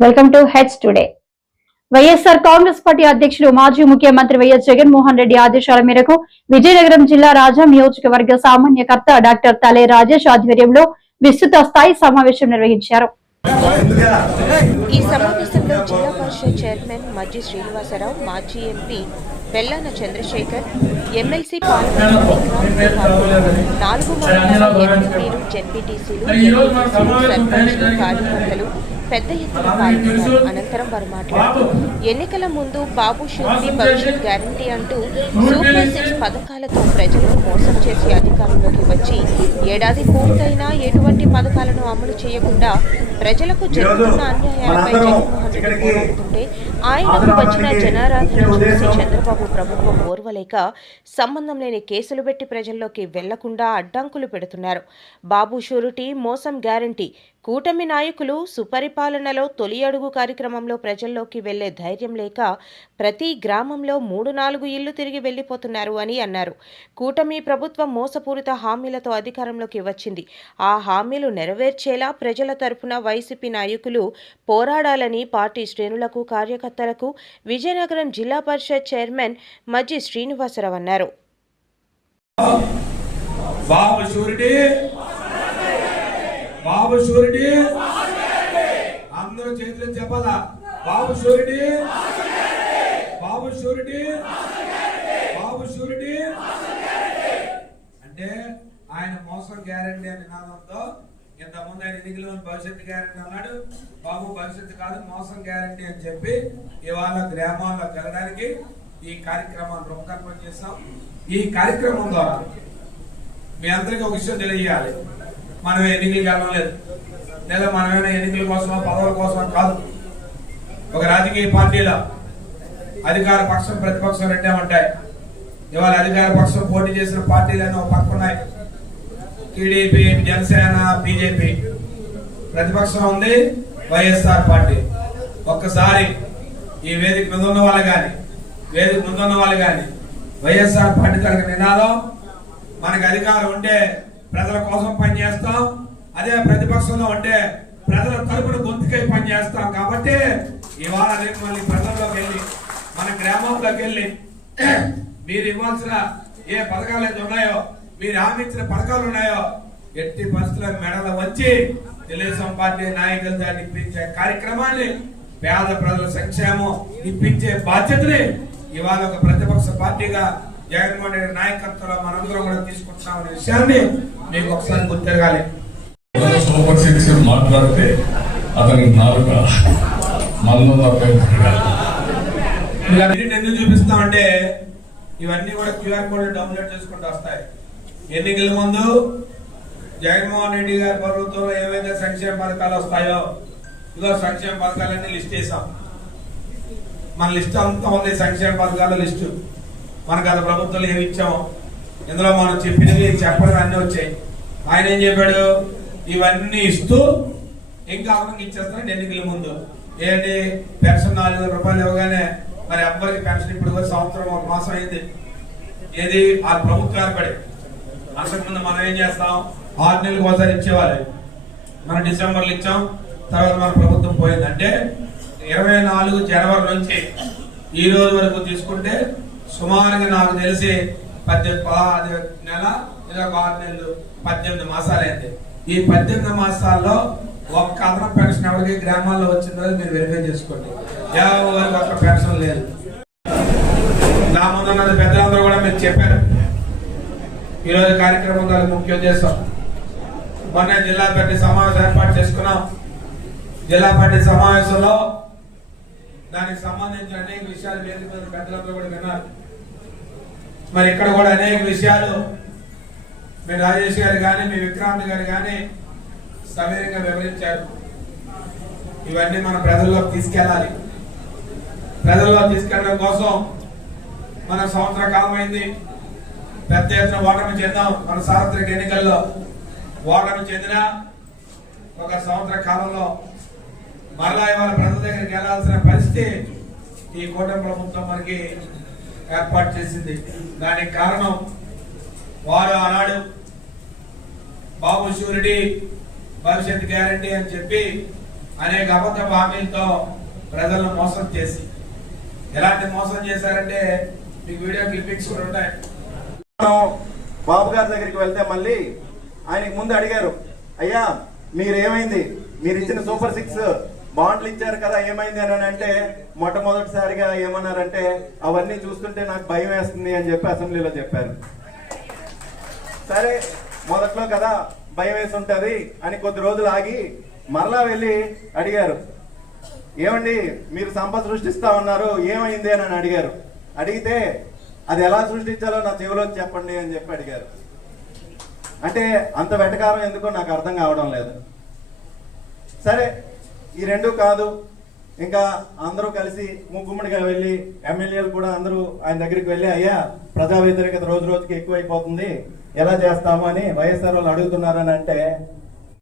Welcome to H today YSR Congress party అధ్యక్షులు మాజీ ముఖ్యమంత్రి వైఎస్ జగన్మోహన్ రెడ్డి ఆదేశాల మేరకు విజయనగరం జిల్లా రాజా నియోజకవర్గ సామాన్యకర్త డాక్టర్ తలే రాజేష్ ఆధ్వర్యంలో విస్తృత స్థాయి సమావేశం నిర్వహించారు. ఈ సమావేశంలో జిల్లా పరిషత్ చైర్మన్ మజ్జి శ్రీనివాసరావు మాజీ MP Vellana Chandrasekhar MLC parliament నాలుగు మండలాల ఎంపీలు జెడ్పీటీసీలు సర్పంచ్లు కార్యకర్తలు పెద్ద ఎత్తున పాల్గొన్నారు. అనంతరం వారు మాట్లాడుతూ ఎన్నికల ముందు బాబు షూరిటీ భవిష్యత్ గ్యారంటీ అంటూ సూపర్ సిక్స్ పథకాలతో ప్రజలను మోసం చేసి అధికారంలోకి వచ్చి ఏడాది పూర్తయినా ఎటువంటి పథకాలను అమలు చేయకుండా ప్రజలకు జరుగుతున్న అన్యాయాలపై జగన్మోహన్ ఆయనకు వచ్చిన జనారాధన చూసి చంద్రబాబు ప్రభుత్వం ఓర్వలేక సంబంధం లేని కేసులు పెట్టి ప్రజల్లోకి వెళ్ళకుండా అడ్డంకులు పెడుతున్నారు. బాబు షూరిటీ మోసం గ్యారంటీ. కూటమి నాయకులు సుపరిపాలనలో తొలి అడుగు కార్యక్రమంలో ప్రజల్లోకి వెళ్ళే ధైర్యం లేక ప్రతి గ్రామంలో మూడు నాలుగు ఇళ్ళు తిరిగి వెళ్ళిపోతున్నారు అని అన్నారు. కూటమి ప్రభుత్వం మోసపూరిత హామీలతో అధికారంలోకి వచ్చింది. ఆ హామీలు నెరవేర్చేలా ప్రజల తరపున వైసీపీ నాయకులు పోరాడాలని పార్టీ శ్రేణులకు కార్యకర్తలకు విజయనగరం జిల్లా పరిషత్ చైర్మన్ మజ్జి శ్రీనివాసరావు అన్నారు. బాబు షూరిటీ. అందరూ చేతులు చెప్పాలా? Babu surety. Babu surety. Babu surety. అంటే ఆయన మోసం గ్యారంటీ అనే నినాదంతో ఇంతకుముందు ఆయన ఎన్నికల్లో భవిష్యత్తు గ్యారంటీ అన్నాడు. బాబు భవిష్యత్తు కాదు మోసం గ్యారంటీ అని చెప్పి ఇవాళ గ్రామాల్లో వెళ్ళడానికి ఈ కార్యక్రమాన్ని రూపకల్పన చేస్తాం ఈ కార్యక్రమం ద్వారా మీ అందరికీ ఒక విషయం తెలియజేయాలి. మనం ఎన్నికలు వెళ్ళడం లేదా. మనమేమైనా ఎన్నికల కోసమో పదవుల కోసమో కాదు. ఒక రాజకీయ పార్టీలో అధికార పక్షం ప్రతిపక్షం రెండే ఉంటాయి. ఇవాళ అధికార పక్షం పోటీ చేసిన పార్టీలను ఒక పక్క ఉన్నాయి. టీడీపీ జనసేన బీజేపీ ప్రతిపక్షం ఉంది వైఎస్ఆర్ పార్టీ. ఒక్కసారి ఈ వేదిక మీద ఉన్న వాళ్ళు కానీ వేదిక ముందున్న వాళ్ళు కానీ వైఎస్ఆర్ పార్టీ తరగతి నినాదం మనకు అధికారం ఉంటే ప్రజల కోసం పనిచేస్తాం అదే ప్రతిపక్షంలో ఉంటే ప్రజల తరపున గొంతుకై పనిచేస్తాం కాబట్టి ఇవాళ రేపు మళ్ళీ ప్రజల్లోకి వెళ్ళి మన గ్రామంలోకి వెళ్ళి మీరు ఇవ్వాల్సిన ఏ పథకాలు అయితే ఉన్నాయో మీరు హామీ ఇచ్చిన పథకాలు ఉన్నాయో? ఎట్టి పరిస్థితుల మెడల వచ్చి తెలుగుదేశం పార్టీ నాయకులతో ఇప్పించే కార్యక్రమాన్ని పేద ప్రజల సంక్షేమం ఇప్పించే బాధ్యతని ఇవాళ ఒక ప్రతిపక్ష పార్టీగా జగన్మోహన్ రెడ్డి నాయకత్వంలో మనందరం కూడా తీసుకుంటున్నామనే విషయాన్ని మీకు ఒకసారి గుర్తిరగాలి సూపర్ సిక్స్ మాట్లాడితే అతని నాలుక మనలో తప్ప ఇవన్నీ ఎందుకు చూపిస్తామంటే ఇవన్నీ కూడా క్యూఆర్ కోడ్ డౌన్లోడ్ చేసుకుంటూ వస్తాయి. ఎన్నికల ముందు జగన్మోహన్ రెడ్డి గారి ప్రభుత్వంలో ఏవైతే సంక్షేమ పథకాలు వస్తాయో ఇదో సంక్షేమ పథకాలన్నీ లిస్ట్ చేసాం మన లిస్ట్ అంతా ఉంది సంక్షేమ పథకాల లిస్టు. మన గత ప్రభుత్వం ఏమి ఇచ్చాము. ఇందులో మనం చెప్పినవి చెప్పడం అన్నీ వచ్చాయి. ఆయన ఏం చెప్పాడు? ఇవన్నీ ఇస్తూ ఇంకా అవన్నీ ఇచ్చేస్తాను ఎన్నికల ముందు. ఏంటి? పెన్షన్ నాలుగు రూపాయలు ఇవ్వగానే మరి అబ్బాయికి పెన్షన్ ఇప్పుడు కూడా సంవత్సరం ఒక మాసం అయింది. ఏది? ఆ ప్రభుత్వం ఏర్పడి అంతకుముందు మనం ఏం చేస్తాం? ఆరు నెలలకు ఒకసారి ఇచ్చేవారు. మనం డిసెంబర్లో ఇచ్చాం. తర్వాత మన ప్రభుత్వం పోయింది. అంటే ఇరవై నాలుగు జనవరి నుంచి ఈ రోజు వరకు తీసుకుంటే సుమారుగా నాకు తెలిసి పద్దెనిమిది పదహారు నెల ఇలా ఆరు నెలలు పద్దెనిమిది మాసాలైంది. ఈ పద్దెనిమిది మాసాల్లో ఒక్క అదనం పెన్షన్ ఎవరికి గ్రామాల్లో వచ్చిందో మీరు వెరిఫై చేసుకోండి. ఎవరికి ఒక్క పెన్షన్ లేదు. నా ముందు పెద్దలందరూ కూడా మీరు చెప్పారు. ఈరోజు కార్యక్రమం దాని ముఖ్య ఉద్దేశం మొన్న జిల్లా పార్టీ సమావేశం ఏర్పాటు చేసుకున్నాం. జిల్లా పార్టీ సమావేశంలో దానికి సంబంధించిన అనేక విషయాలు వేదిక మీద పెద్దలందరూ కూడా విన్నారు. మరి ఇక్కడ కూడా అనేక విషయాలు మీ రాజేష్ గారు కానీ మీ విక్రాంత్ గారు కానీ సవివరంగా వివరించారు. ఇవన్నీ మన ప్రజల్లోకి తీసుకెళ్ళాలి. ప్రజల్లో తీసుకెళ్ళడం కోసం మన సంవత్సర కాలం అయింది పెద్ద ఎత్తున ఓటమి చెందాం. మన సార్వత్రిక ఎన్నికల్లో ఓటమి చెందిన ఒక సంవత్సర కాలంలో మరలా ఇవాళ ప్రజల దగ్గరికి వెళ్ళాల్సిన పరిస్థితి ఈ కూటమి ప్రభుత్వం మనకి ఏర్పాటు చేసింది. దానికి కారణం వారు ఆనాడు బాబు షూరిటీ భవిష్యత్ గ్యారంటీ అని చెప్పి అనేక అబద్ధ హామీలతో ప్రజలను మోసం చేసి. ఎలాంటి మోసం చేశారంటే మీకు వీడియో క్లిప్పింగ్స్ కూడా ఉంటాయి బాబు గారి దగ్గరికి వెళ్తే మళ్ళీ ఆయనకి ముందు అడిగారు అయ్యా మీరు ఏమైంది మీరు ఇచ్చిన సూపర్ సిక్స్ బాండ్లు ఇచ్చారు కదా ఏమైంది? అని అంటే మొట్టమొదటిసారిగా ఏమన్నారంటే అవన్నీ చూస్తుంటే నాకు భయం వేస్తుంది అని చెప్పి అసెంబ్లీలో చెప్పారు. సరే మొదట్లో కదా భయం వేసి ఉంటుంది అని కొద్ది రోజులు ఆగి మరలా వెళ్ళి అడిగారు. ఏమండి మీరు సంపద సృష్టిస్తా ఉన్నారు ఏమైంది? అని అడిగారు. అడిగితే అది ఎలా సృష్టించాలో నా చెవిలో చెప్పండి అని చెప్పి అడిగారు. అంటే అంత వెటకారం ఎందుకో నాకు అర్థం కావడం లేదు. సరే ఈ రెండు కాదు. ఇంకా అందరూ కలిసి ముగ్గుమ్మడిగా వెళ్ళి ఎమ్మెల్యేలు కూడా అందరూ ఆయన దగ్గరికి వెళ్ళి అయ్యా ప్రజా వ్యతిరేకత రోజు రోజుకి ఎక్కువైపోతుంది. ఎలా చేస్తాము? అని వైఎస్ఆర్ వాళ్ళు అడుగుతున్నారని అంటే